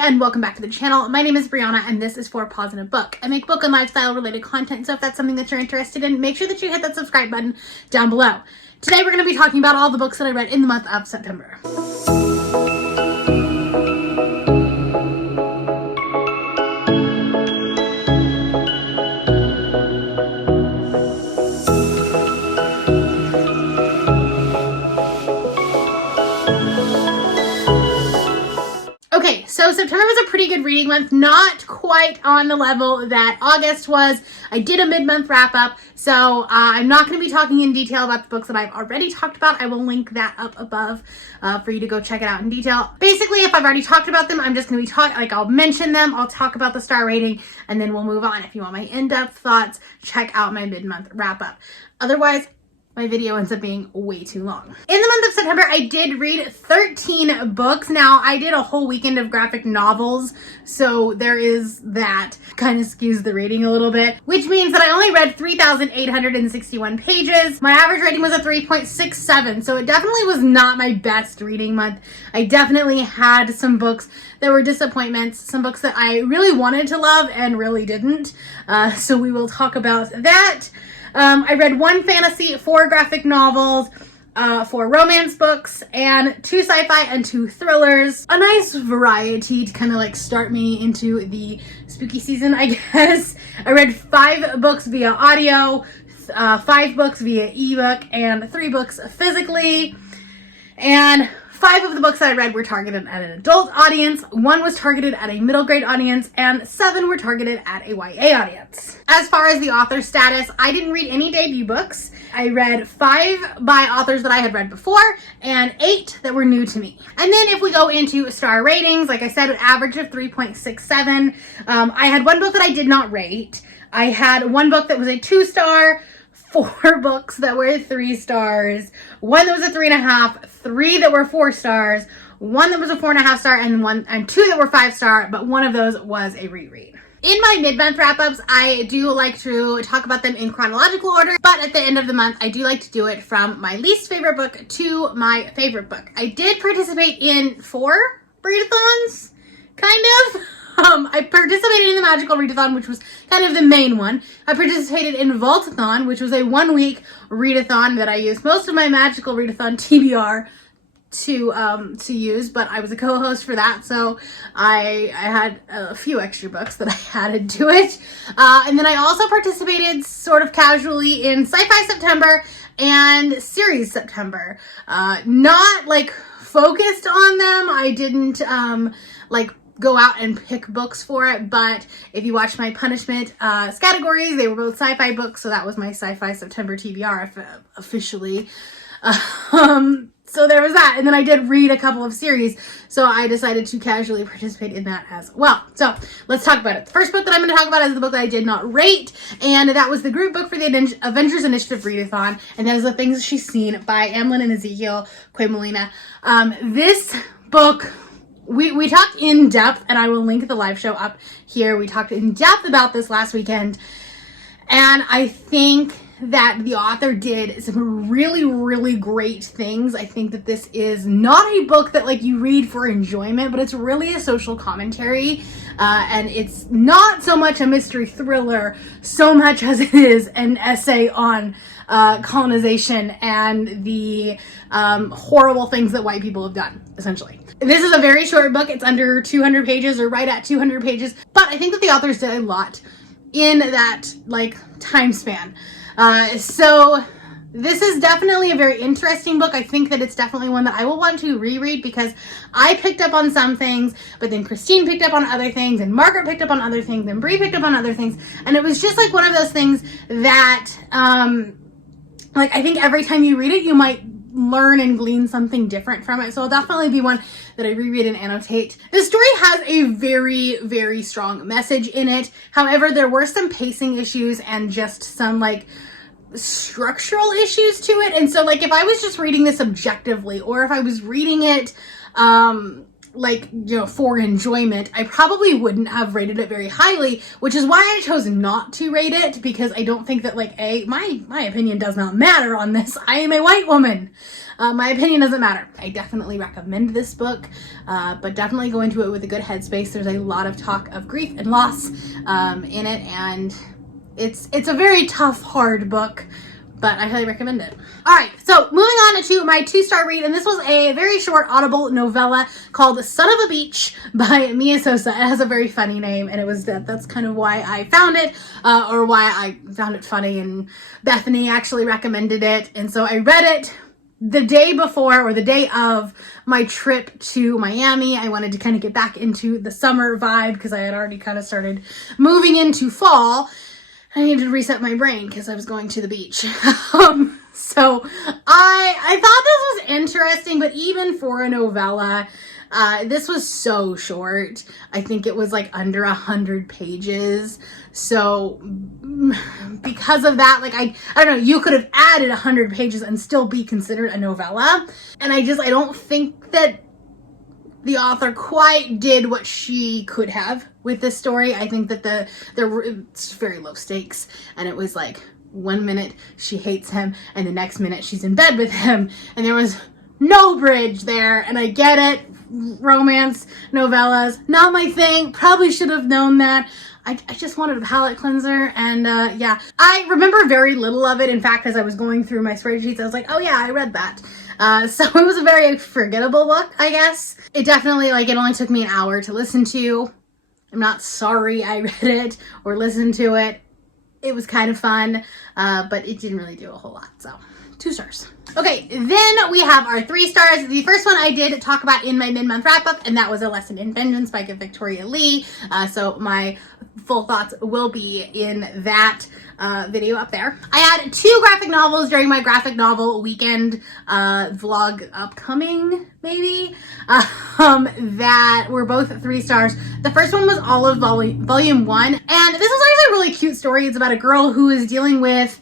and welcome back to the channel. My name is Brianna and this is For Pause in a Book. I make book and lifestyle related content, so if that's something that you're interested in, make sure that you hit that subscribe button down below. Today we're going to be talking about all the books that I read in the month of September. Okay, so September was a pretty good reading month, not quite on the level that August was. I did a mid-month wrap-up, so I'm not going to be talking in detail about the books that I've already talked about. I will link that up above for you to go check it out in detail. Basically, if I've already talked about them, I'm just going to be talking, I'll mention them, I'll talk about the star rating, and then we'll move on. If you want my in-depth thoughts, check out my mid-month wrap-up. Otherwise, my video ends up being way too long. In the month of September, I did read 13 books. Now, I did a whole weekend of graphic novels, so there is that. Kind of skews the rating a little bit, which means that I only read 3,861 pages. My average rating was a 3.67, so it definitely was not my best reading month. I definitely had some books that were disappointments, some books that I really wanted to love and really didn't, so we will talk about that. I read 1 fantasy, 4 graphic novels, 4 romance books, and 2 sci-fi and 2 thrillers. A nice variety to kind of like start me into the spooky season, I guess. I read 5 books via audio, 5 books via ebook, and 3 books physically. And 5 of the books I read were targeted at an adult audience, 1 was targeted at a middle grade audience, and 7 were targeted at a YA audience. As far as the author status, I didn't read any debut books. I read 5 by authors that I had read before and 8 that were new to me. And then if we go into star ratings, like I said, an average of 3.67. I had 1 book that I did not rate. I had 1 book that was a 2-star, 4 books that were 3 stars, 1 that was a 3.5, 3 that were 4 stars, 1 that was a 4.5 star, and 2 that were 5-star, but 1 of those was a reread. In my mid-month wrap-ups, I do like to talk about them in chronological order, but at the end of the month, I do like to do it from my least favorite book to my favorite book. I did participate in 4 readathons, kind of. I participated in the Magical Readathon, which was kind of the main one. I participated in Vaultathon, which was a 1-week readathon that I used most of my Magical Readathon TBR to use, but I was a co-host for that, so I had a few extra books that I added to it. And then I also participated sort of casually in Sci-Fi September and Series September. Not like focused on them. I didn't like go out and pick books for it, but if you watch my punishment categories, they were both sci-fi books, so that was my Sci-Fi September TBR officially. So there was that, and then I did read a couple of series, so I decided to casually participate in that as well. So let's talk about it. The first book that I'm going to talk about is the book that I did not rate, and that was the group book for the Avengers Initiative Readathon, and that is The Things She's Seen by Amlin and Ezekiel Quay-Molina. This book, we talked in depth, and I will link the live show up here. We talked in depth about this last weekend, and I think that the author did some really, really great things. I think that this is not a book that like you read for enjoyment, but it's really a social commentary, and it's not so much a mystery thriller so much as it is an essay on colonization and the horrible things that white people have done, essentially. This is a very short book. It's under 200 pages or right at 200 pages, but I think that the authors did a lot in that like time span. So this is definitely a very interesting book. I think that it's definitely one that I will want to reread because I picked up on some things, but then Christine picked up on other things, and Margaret picked up on other things, and Bree picked up on other things, and it was just like one of those things that like I think every time you read it, you might learn and glean something different from it. So it'll definitely be one that I reread and annotate. The story has a very, very strong message in it. However, there were some pacing issues and just some like structural issues to it. And so like if I was just reading this objectively, or if I was reading it like, you know, for enjoyment, I probably wouldn't have rated it very highly, which is why I chose not to rate it, because I don't think that, like, my opinion does not matter on this. I am a white woman. My opinion doesn't matter. I definitely recommend this book, but definitely go into it with a good headspace. There's a lot of talk of grief and loss in it, and it's a very tough, hard book, but I highly recommend it. All right, so moving on to my 2-star read, and this was a very short Audible novella called Son of a Beach by Mia Sosa. It has a very funny name, and that's kind of why I found it, or why I found it funny, and Bethany actually recommended it, and so I read it the day before, or the day of my trip to Miami. I wanted to kind of get back into the summer vibe because I had already kind of started moving into fall. I needed to reset my brain because I was going to the beach. So I thought this was interesting, but even for a novella, this was so short. I think it was like under 100 pages. So because of that, like, I don't know, you could have added 100 pages and still be considered a novella. And I don't think that the author quite did what she could have with this story. I think that it's very low stakes, and it was like 1 minute she hates him and the next minute she's in bed with him, and there was no bridge there. And I get it, romance novellas, not my thing, probably should have known that. I just wanted a palate cleanser, and yeah, I remember very little of it. In fact, as I was going through my spreadsheets, I was like, oh yeah, I read that. So it was a very forgettable book, I guess. It definitely, like, it only took me an hour to listen to. I'm not sorry I read it or listened to it. It was kind of fun, but it didn't really do a whole lot, so 2 stars. Okay, then we have our 3 stars. The first one I did talk about in my mid-month wrap-up, and that was A Lesson in Vengeance by Victoria Lee. So my full thoughts will be in that video up there. I had 2 graphic novels during my graphic novel weekend vlog upcoming, maybe, that were both 3 stars. The first one was Olive Volume 1, and this was actually a really cute story. It's about a girl who is dealing with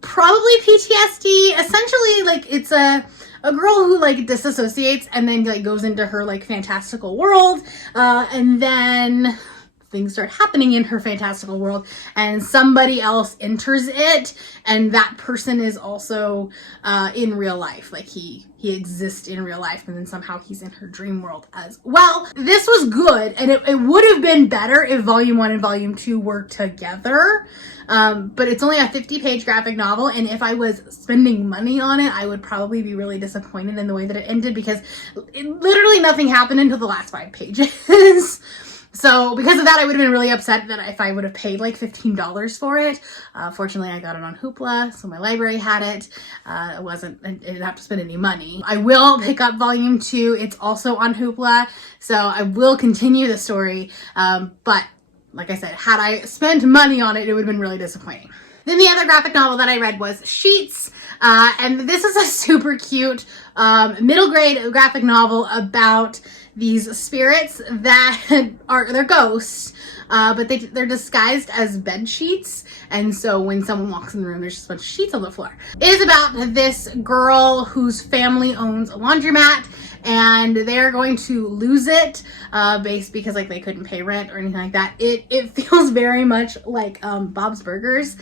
probably PTSD. Essentially, like, it's a girl who, like, disassociates and then, like, goes into her, like, fantastical world, and then things start happening in her fantastical world, and somebody else enters it, and that person is also in real life. Like, he exists in real life, and then somehow he's in her dream world as well. This was good, and it would have been better if Volume 1 and Volume 2 were together. But it's only a 50-page graphic novel, and if I was spending money on it, I would probably be really disappointed in the way that it ended, because literally nothing happened until the last 5 pages. So because of that, I would have been really upset that if I would have paid like $15 for it. Fortunately, I got it on Hoopla, so my library had it. I didn't have to spend any money. I will pick up Volume 2. It's also on Hoopla, so I will continue the story. But like I said, had I spent money on it, it would have been really disappointing. Then the other graphic novel that I read was Sheets. And this is a super cute middle grade graphic novel about these spirits that they're ghosts, but they're disguised as bed sheets. And so when someone walks in the room, there's just a bunch of sheets on the floor. It is about this girl whose family owns a laundromat, and they're going to lose it because, like, they couldn't pay rent or anything like that. It feels very much like Bob's Burgers,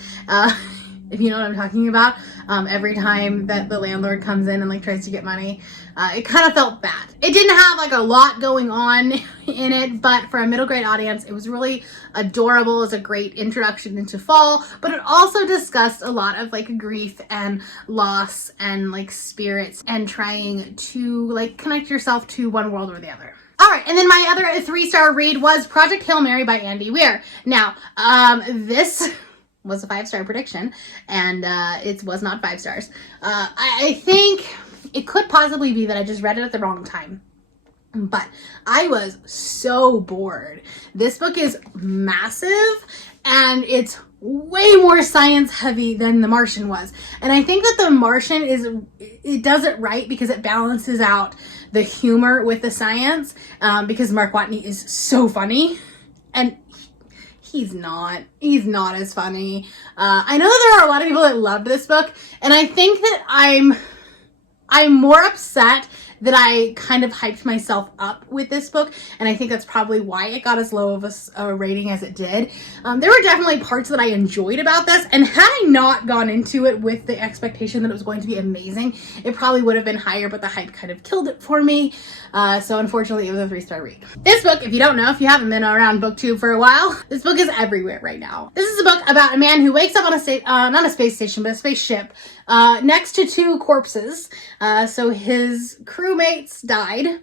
if you know what I'm talking about. Every time that the landlord comes in and, like, tries to get money, it kind of felt bad. It didn't have, like, a lot going on in it, but for a middle grade audience, it was really adorable. It's a great introduction into fall, but it also discussed a lot of, like, grief and loss and, like, spirits and trying to, like, connect yourself to one world or the other. All right, and then my other 3-star read was Project Hail Mary by Andy Weir. Now, this was a 5-star prediction, and it was not 5 stars. I think it could possibly be that I just read it at the wrong time, but I was so bored. This book is massive, and it's way more science heavy than The Martian was. And I think that The Martian it does it right because it balances out the humor with the science, because Mark Watney is so funny, and he's not as funny. I know that there are a lot of people that loved this book, and I think that I'm more upset that I kind of hyped myself up with this book, and I think that's probably why it got as low of a rating as it did. There were definitely parts that I enjoyed about this, and had I not gone into it with the expectation that it was going to be amazing, it probably would have been higher, but the hype kind of killed it for me. So unfortunately, it was a 3-star read. This book, if you don't know, if you haven't been around booktube for a while, this book is everywhere right now. This is a book about a man who wakes up on a not a space station, but a spaceship, next to 2 corpses. So his crewmates died.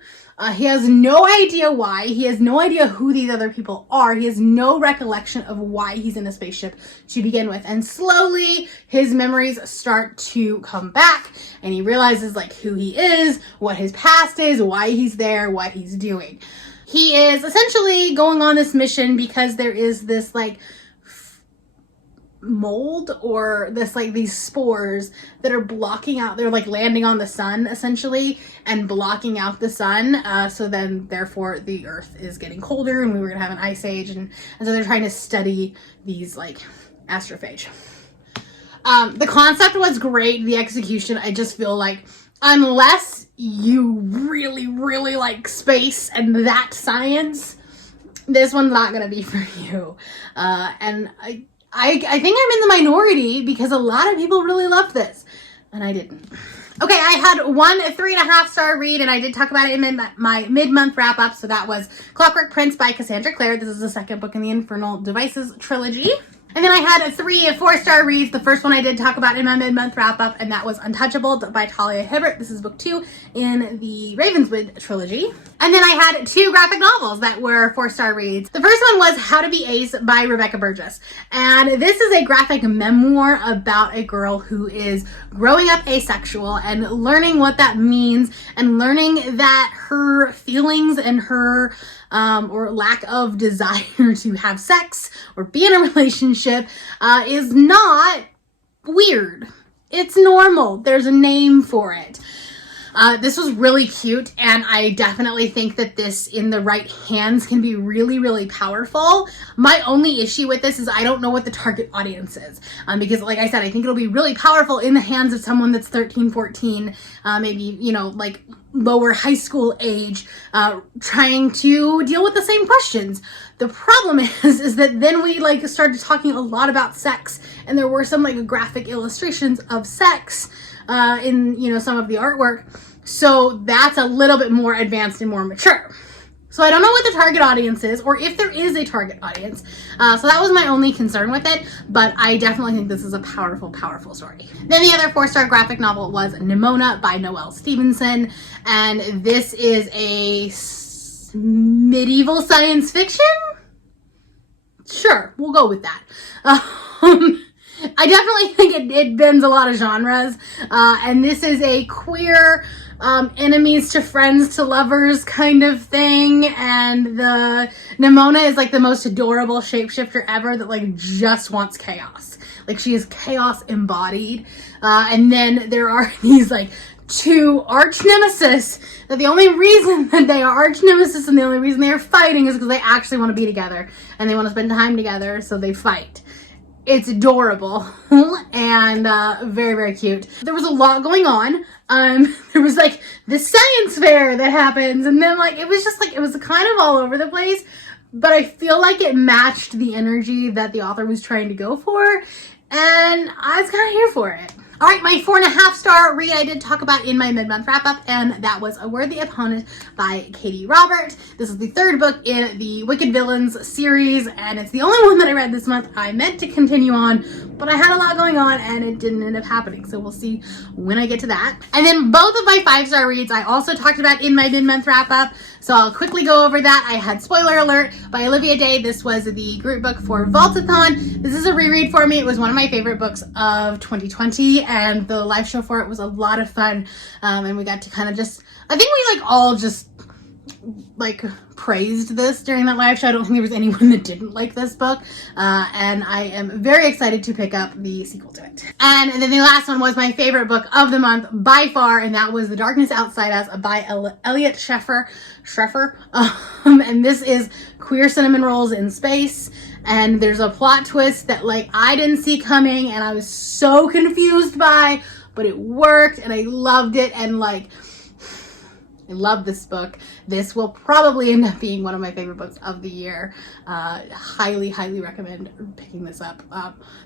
He has no idea why. He has no idea who these other people are. He has no recollection of why he's in a spaceship to begin with. And slowly his memories start to come back, and he realizes like who he is, what his past is, why he's there, what he's doing. He is essentially going on this mission because there is this like mold, or this like these spores that are blocking out, they're like landing on the sun essentially and blocking out the sun, so then therefore the earth is getting colder and we were gonna have an ice age, and so they're trying to study these like astrophage. The concept was great. The execution, I just feel like unless you really like space and that science, this one's not gonna be for you. And I think I'm in the minority because a lot of people really loved this and I didn't. Okay, I had one 3.5-star read, and I did talk about it in my mid-month wrap-up. So that was Clockwork Prince by Cassandra Clare. This is the second book in the Infernal Devices trilogy. And then I had 3 4-star reads. The first one I did talk about in my mid-month wrap-up, and that was Untouchable by Talia Hibbert. This is book 2 in the Ravenswood trilogy. And then I had 2 graphic novels that were 4-star reads. The first one was How to Be Ace by Rebecca Burgess. And this is a graphic memoir about a girl who is growing up asexual and learning what that means, and learning that her feelings and her or lack of desire to have sex or be in a relationship is not weird. It's normal. There's a name for it. This was really cute, and I definitely think that this in the right hands can be really powerful. My only issue with this is I don't know what the target audience is, because like I said, I think it'll be really powerful in the hands of someone that's 13, 14, maybe, you know, like lower high school age, trying to deal with the same questions. The problem is that then we like started talking a lot about sex, and there were some like graphic illustrations of sex in, you know, some of the artwork. So that's a little bit more advanced and more mature. So I don't know what the target audience is, or if there is a target audience. So that was my only concern with it, but I definitely think this is a powerful story. Then the other 4-star graphic novel was Nimona by Noelle Stevenson, and this is a medieval science fiction? Sure, we'll go with that. I definitely think it bends a lot of genres, and this is a queer enemies to friends to lovers kind of thing, and the Nimona is like the most adorable shapeshifter ever that like just wants chaos. Like she is chaos embodied, and then there are these like 2 arch nemesis that the only reason that they are arch nemesis and the only reason they are fighting is because they actually want to be together and they want to spend time together, so they fight. It's adorable and very cute. There was a lot going on. There was like this science fair that happens, and then like it was just like it was kind of all over the place, but I feel like it matched the energy that the author was trying to go for, and I was kind of here for it. All right, my 4.5-star read I did talk about in my mid-month wrap-up, and that was A Worthy Opponent by Katie Robert. This is the 3rd book in the Wicked Villains series, and it's the only one that I read this month. I meant to continue on, but I had a lot going on, and it didn't end up happening, so we'll see when I get to that. And then both of my 5-star reads I also talked about in my mid-month wrap-up, so I'll quickly go over that. I had Spoiler Alert by Olivia Day. This was the group book for Vaultathon. This is a reread for me. It was one of my favorite books of 2020, and the live show for it was a lot of fun, and we got to kind of just, I think we like all just like praised this during that live show. I don't think there was anyone that didn't like this book, and I am very excited to pick up the sequel to it. And then the last one was my favorite book of the month by far, and that was The Darkness Outside Us by Elliot Scheffer. And this is queer cinnamon rolls in space, and there's a plot twist that like I didn't see coming and I was so confused by, but it worked and I loved it, and like I love this book. This will probably end up being one of my favorite books of the year. Highly, highly recommend picking this up.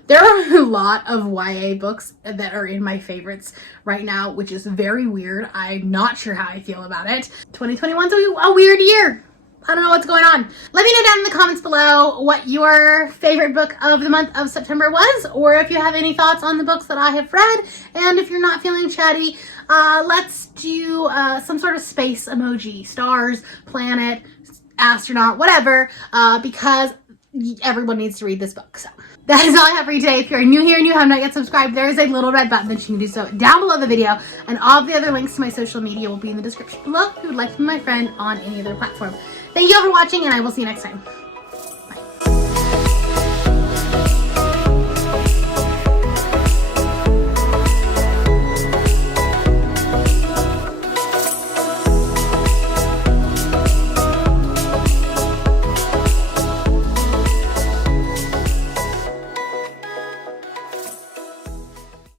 There are a lot of YA books that are in my favorites right now, which is very weird. I'm not sure how I feel about it. 2021's a weird year. I don't know what's going on. Let me know down in the comments below what your favorite book of the month of September was, or if you have any thoughts on the books that I have read. And if you're not feeling chatty, let's do some sort of space emoji, stars, planet, astronaut, whatever, because everyone needs to read this book. So that is all I have for you today. If you're new here and you have not yet subscribed, there is a little red button that you can do so down below the video, and all of the other links to my social media will be in the description below if you would like to be my friend on any other platform. Thank you all for watching, and I will see you next time.